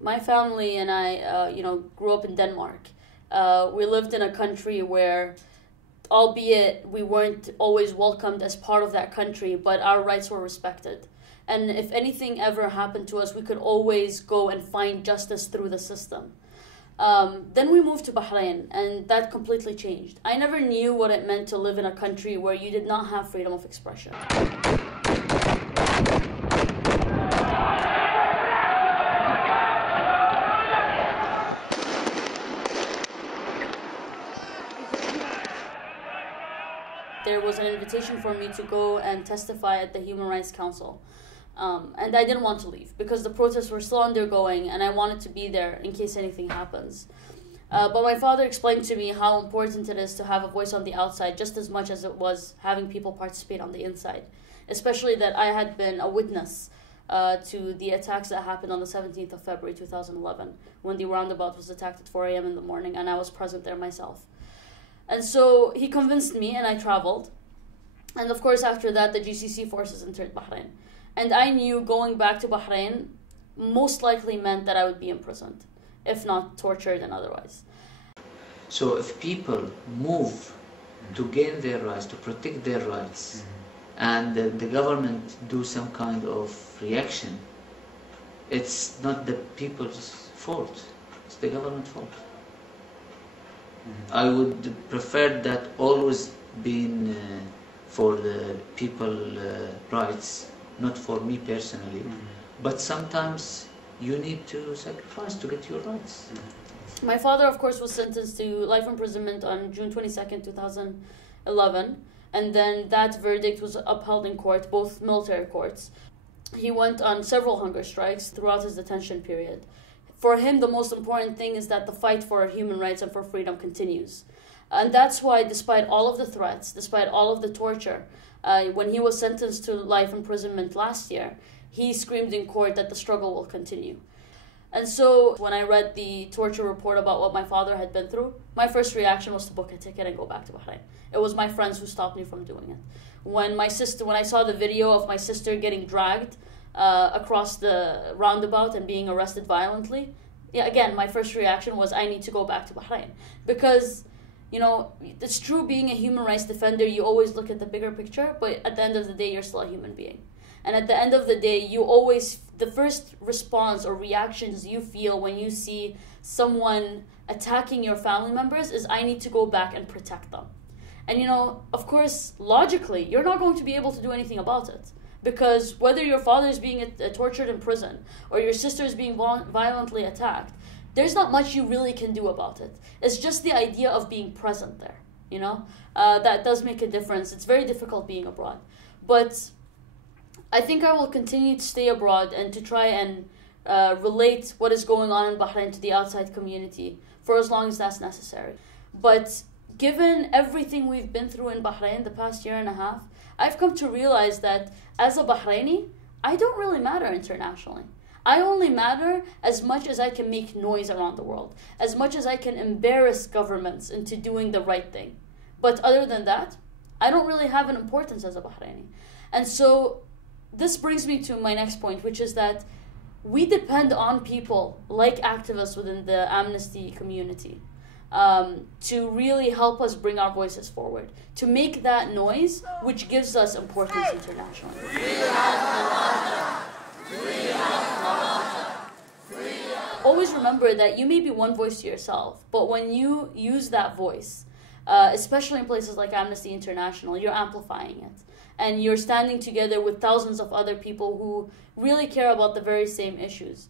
My family and I, grew up in Denmark. We lived in a country where, albeit we weren't always welcomed as part of that country, but our rights were respected. And if anything ever happened to us, we could always go and find justice through the system. Then we moved to Bahrain, and that completely changed. I never knew what it meant to live in a country where you did not have freedom of expression. There was an invitation for me to go and testify at the Human Rights Council. And I didn't want to leave because the protests were still undergoing and I wanted to be there in case anything happens. But my father explained to me how important it is to have a voice on the outside just as much as it was having people participate on the inside. Especially that I had been a witness to the attacks that happened on the 17th of February 2011 when the roundabout was attacked at 4 a.m. in the morning, and I was present there myself. And so he convinced me and I traveled. And of course after that the GCC forces entered Bahrain. And I knew going back to Bahrain most likely meant that I would be imprisoned, if not tortured and otherwise. So if people move to gain their rights, to protect their rights, and the government do some kind of reaction, it's not the people's fault, it's the government's fault. I would prefer that always being for the people's rights, not for me personally. But sometimes you need to sacrifice to get your rights. My father, of course, was sentenced to life imprisonment on June 22nd, 2011. And then that verdict was upheld in court, both military courts. He went on several hunger strikes throughout his detention period. For him, the most important thing is that the fight for human rights and for freedom continues. And that's why, despite all of the threats, despite all of the torture, when he was sentenced to life imprisonment last year, he screamed in court that the struggle will continue. And so when I read the torture report about what my father had been through, my first reaction was to book a ticket and go back to Bahrain. It was my friends who stopped me from doing it. When I saw the video of my sister getting dragged across the roundabout and being arrested violently, again, my first reaction was I need to go back to Bahrain. Because, it's true, being a human rights defender, you always look at the bigger picture, but at the end of the day, you're still a human being. And at the end of the day, the first response or reactions you feel when you see someone attacking your family members is, I need to go back and protect them. And, of course, logically, you're not going to be able to do anything about it. Because whether your father is being tortured in prison or your sister is being violently attacked, there's not much you really can do about it. It's just the idea of being present there, that does make a difference. It's very difficult being abroad. But I think I will continue to stay abroad and to try and relate what is going on in Bahrain to the outside community for as long as that's necessary. But given everything we've been through in Bahrain the past year and a half, I've come to realize that as a Bahraini, I don't really matter internationally. I only matter as much as I can make noise around the world, as much as I can embarrass governments into doing the right thing. But other than that, I don't really have an importance as a Bahraini. And so this brings me to my next point, which is that we depend on people like activists within the Amnesty community to really help us bring our voices forward, to make that noise which gives us importance internationally. Always remember that you may be one voice to yourself, but when you use that voice, especially in places like Amnesty International, you're amplifying it. And you're standing together with thousands of other people who really care about the very same issues.